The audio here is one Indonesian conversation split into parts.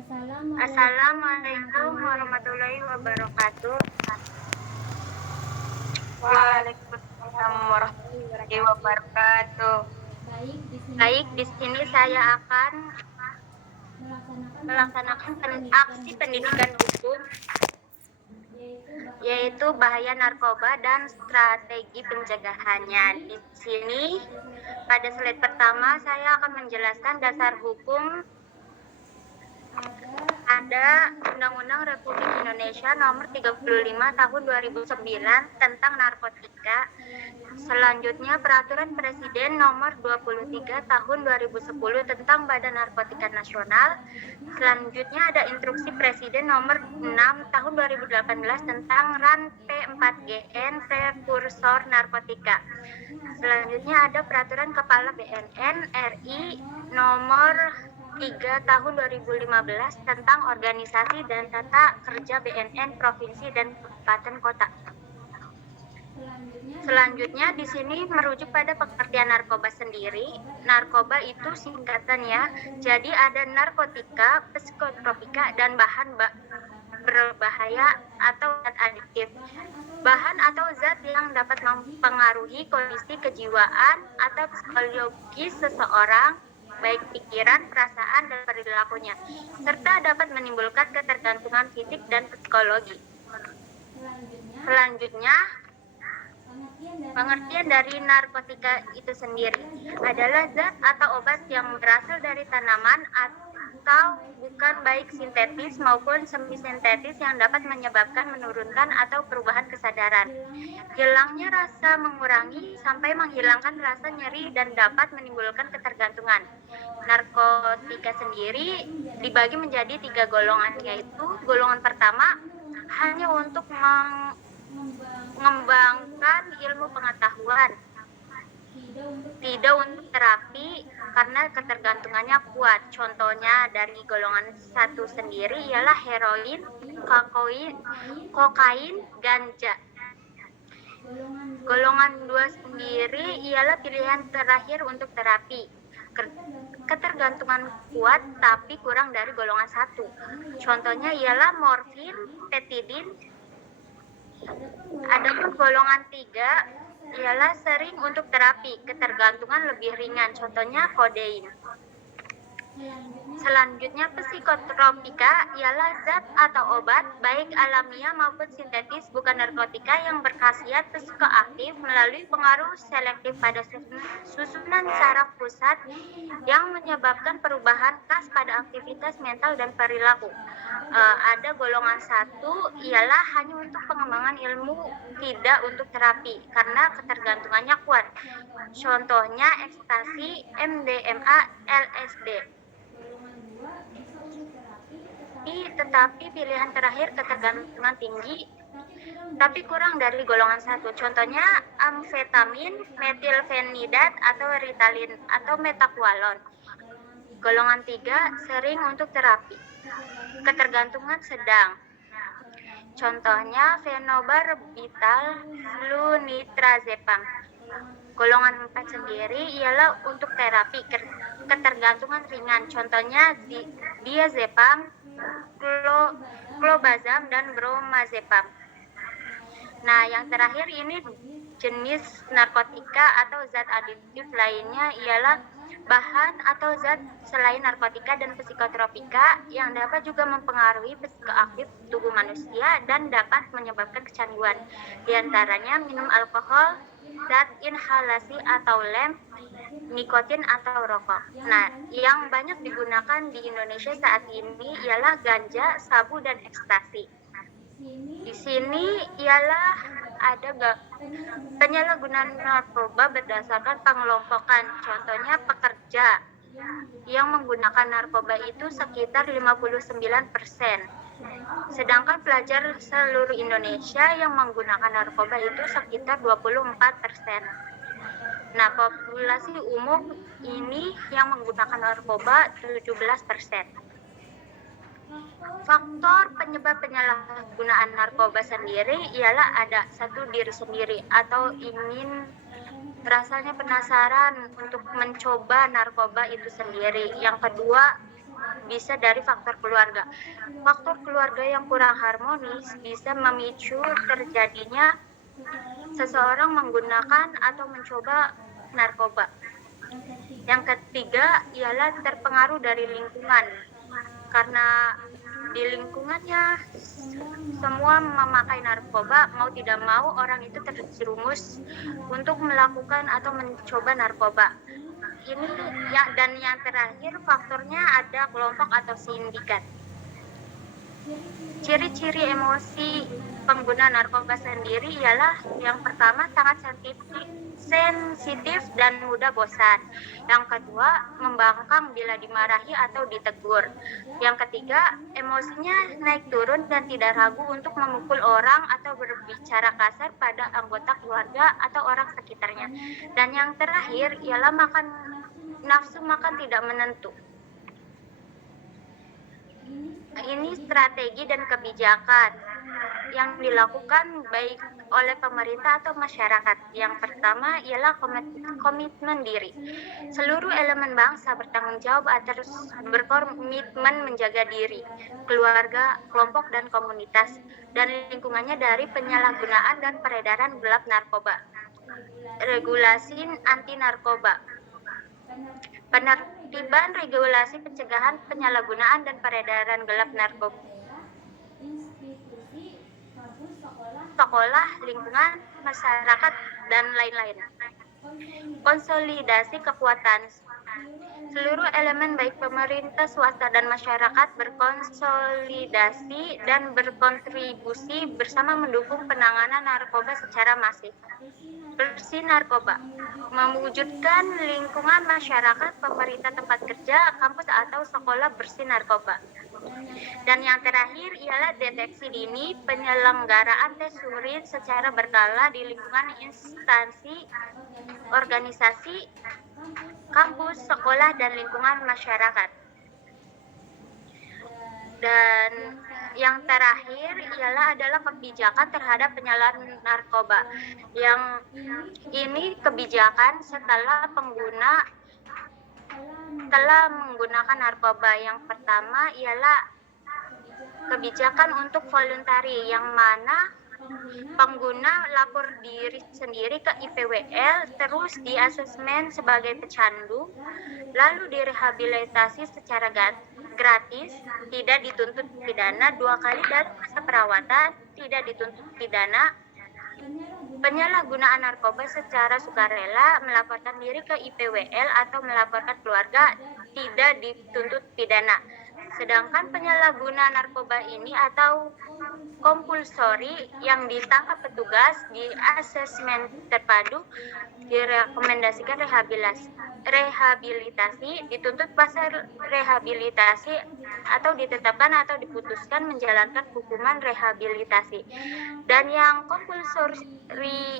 Assalamualaikum warahmatullahi wabarakatuh. Waalaikumsalam warahmatullahi wabarakatuh. Baik, di sini saya akan melaksanakan aksi pendidikan hukum, yaitu bahaya narkoba dan strategi pencegahannya. Di sini, pada slide pertama, saya akan menjelaskan dasar hukum. Ada Undang-Undang Republik Indonesia Nomor 35 Tahun 2009 tentang narkotika. Selanjutnya Peraturan Presiden Nomor 23 Tahun 2010 tentang Badan Narkotika Nasional. Selanjutnya ada Instruksi Presiden Nomor 6 Tahun 2018 tentang RAN P4GN Prekursor Narkotika. Selanjutnya ada Peraturan Kepala BNN RI Nomor 3 Tahun 2015 tentang organisasi dan tata kerja BNN provinsi dan kabupaten kota. Selanjutnya di sini merujuk pada pengertian narkoba sendiri. Narkoba itu singkatannya. Jadi ada narkotika, psikotropika, dan bahan berbahaya atau zat adiktif. Bahan atau zat yang dapat mempengaruhi kondisi kejiwaan atau psikologis seseorang, baik pikiran, perasaan, dan perilakunya, serta dapat menimbulkan ketergantungan fisik dan psikologi. Selanjutnya, pengertian dari narkotika itu sendiri adalah zat atau obat yang berasal dari tanaman atau bukan, baik sintetis maupun semi-sintetis, yang dapat menyebabkan, menurunkan, atau perubahan kesadaran. Hilangnya rasa, mengurangi sampai menghilangkan rasa nyeri, dan dapat menimbulkan ketergantungan. Narkotika sendiri dibagi menjadi 3 golongan, yaitu golongan pertama hanya untuk mengembangkan ilmu pengetahuan, tidak untuk terapi karena ketergantungannya kuat. Contohnya dari golongan 1 sendiri ialah heroin, kokain, ganja. Golongan 2 sendiri ialah pilihan terakhir untuk terapi, ketergantungan kuat tapi kurang dari golongan 1. Contohnya ialah morfin, petidin. Adapun golongan 3 ialah sering untuk terapi, ketergantungan lebih ringan, contohnya kodein. Selanjutnya psikotropika ialah zat atau obat baik alamiah maupun sintetis, bukan narkotika, yang berkhasiat psikoaktif melalui pengaruh selektif pada susunan saraf pusat yang menyebabkan perubahan khas pada aktivitas mental dan perilaku. Ada golongan 1 ialah hanya untuk pengembangan ilmu, tidak untuk terapi karena ketergantungannya kuat. Contohnya ekstasi, MDMA, LSD. Tetapi pilihan terakhir ketergantungan tinggi tapi kurang dari golongan 1. Contohnya amfetamin, metilfenidat, atau Ritalin atau metakualon. Golongan 3 sering untuk terapi, ketergantungan sedang. Contohnya fenobarbital, flunitrazepam. Golongan 4 sendiri ialah untuk terapi, ketergantungan ringan. Contohnya diazepam, clobazam, dan bromazepam. Nah, yang terakhir ini jenis narkotika atau zat adiktif lainnya ialah bahan atau zat selain narkotika dan psikotropika yang dapat juga mempengaruhi psikoaktif tubuh manusia dan dapat menyebabkan kecanduan. Di antaranya minum alkohol, zat inhalasi atau lem, nikotin atau rokok. Nah, yang banyak digunakan di Indonesia saat ini ialah ganja, sabu, dan ekstasi. Di sini ialah ada penyalahgunaan narkoba berdasarkan pengelompokan. Contohnya pekerja yang menggunakan narkoba itu sekitar 59%. Sedangkan pelajar seluruh Indonesia yang menggunakan narkoba itu sekitar 24%. Nah, populasi umum ini yang menggunakan narkoba 17%. Faktor penyebab penyalahgunaan narkoba sendiri ialah ada 1, diri sendiri atau ingin rasanya penasaran untuk mencoba narkoba itu sendiri. Yang kedua, bisa dari faktor keluarga. Faktor keluarga yang kurang harmonis bisa memicu terjadinya seseorang menggunakan atau mencoba narkoba. Yang ketiga ialah terpengaruh dari lingkungan, karena di lingkungannya semua memakai narkoba, mau tidak mau orang itu terjerumus untuk melakukan atau mencoba narkoba. Ini dan yang terakhir faktornya ada kelompok atau sindikat. Ciri-ciri emosi pengguna narkoba sendiri ialah yang pertama sangat sensitif dan mudah bosan. Yang kedua, membangkang bila dimarahi atau ditegur. Yang ketiga, emosinya naik turun dan tidak ragu untuk memukul orang atau berbicara kasar pada anggota keluarga atau orang sekitarnya. Dan yang terakhir ialah nafsu makan tidak menentu. Ini strategi dan kebijakan yang dilakukan baik oleh pemerintah atau masyarakat. Yang pertama ialah komitmen diri. Seluruh elemen bangsa bertanggung jawab atas berkomitmen menjaga diri, keluarga, kelompok, dan komunitas, dan lingkungannya dari penyalahgunaan dan peredaran gelap narkoba. Regulasi anti narkoba. Penertiban regulasi pencegahan penyalahgunaan dan peredaran gelap narkoba. Sekolah, lingkungan, masyarakat, dan lain-lain. Konsolidasi kekuatan. Seluruh elemen baik pemerintah, swasta, dan masyarakat berkonsolidasi dan berkontribusi bersama mendukung penanganan narkoba secara masif. Bersih narkoba. Mewujudkan lingkungan masyarakat, pemerintah, tempat kerja, kampus, atau sekolah bersih narkoba. Dan yang terakhir ialah deteksi dini, penyelenggaraan tes urin secara berkala di lingkungan instansi, organisasi, kampus, sekolah, dan lingkungan masyarakat. Dan yang terakhir adalah kebijakan terhadap penyalahgunaan narkoba. Yang ini kebijakan setelah pengguna telah menggunakan narkoba. Yang pertama ialah kebijakan untuk voluntari, yang mana pengguna lapor diri sendiri ke IPWL, terus diasesmen sebagai pecandu, lalu direhabilitasi secara gratis, tidak dituntut pidana 2 kali dalam masa perawatan, tidak dituntut pidana. Penyalahgunaan narkoba secara sukarela, melaporkan diri ke IPWL atau melaporkan keluarga, tidak dituntut pidana. Sedangkan penyalahguna narkoba ini atau kompulsori yang ditangkap petugas di asesmen terpadu direkomendasikan rehabilitasi, dituntut pasal rehabilitasi atau ditetapkan atau diputuskan menjalankan hukuman rehabilitasi. Dan yang kompulsori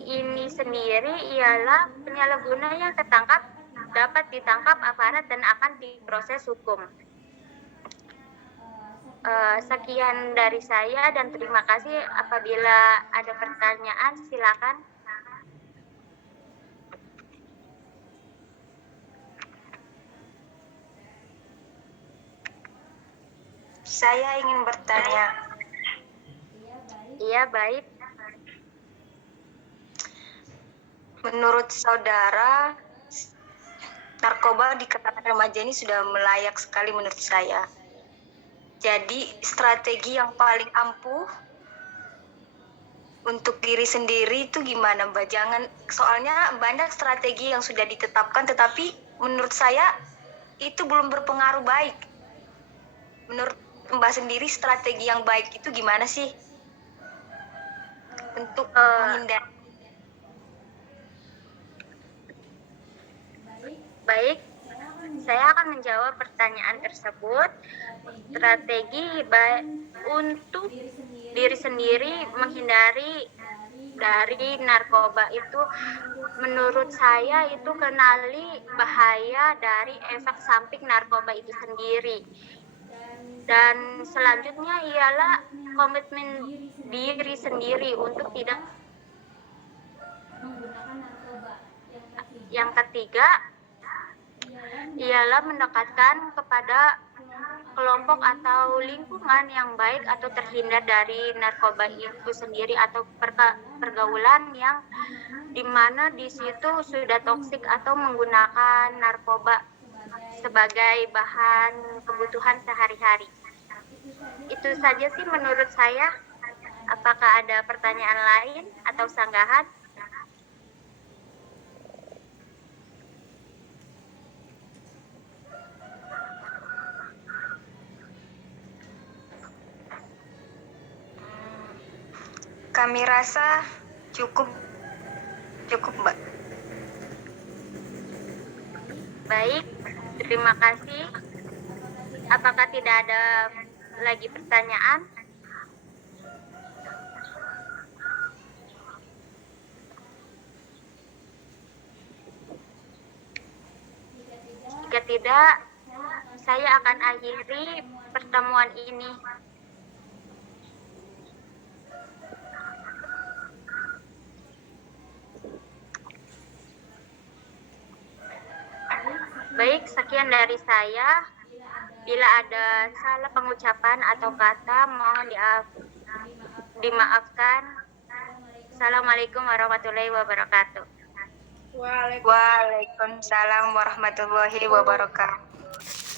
ini sendiri ialah penyalahguna yang tertangkap dapat ditangkap aparat dan akan diproses hukum. Sekian dari saya dan terima kasih. Apabila ada pertanyaan silakan. Saya ingin bertanya. Iya, baik. Menurut saudara, narkoba di kalangan remaja ini sudah melayak sekali menurut saya. Jadi strategi yang paling ampuh untuk diri sendiri itu gimana, Mbak? Soalnya banyak strategi yang sudah ditetapkan, tetapi menurut saya itu belum berpengaruh baik. Menurut Mbak sendiri, strategi yang baik itu gimana sih untuk menghindari? Baik, saya akan menjawab pertanyaan tersebut. Strategi untuk diri sendiri menghindari dari narkoba itu, menurut saya itu kenali bahaya dari efek samping narkoba itu sendiri. Dan selanjutnya ialah komitmen diri sendiri untuk tidak. Yang ketiga ialah mendekatkan kepada kelompok atau lingkungan yang baik atau terhindar dari narkoba itu sendiri atau pergaulan yang dimana di situ sudah toksik atau menggunakan narkoba sebagai bahan kebutuhan sehari-hari. Itu saja sih menurut saya. Apakah ada pertanyaan lain atau sanggahan? Kami rasa cukup, Mbak. Baik, terima kasih. Apakah tidak ada lagi pertanyaan? Jika tidak, saya akan akhiri pertemuan ini. Baik, sekian dari saya. Bila ada salah pengucapan atau kata, mohon dimaafkan. Assalamualaikum warahmatullahi wabarakatuh. Waalaikumsalam warahmatullahi wabarakatuh.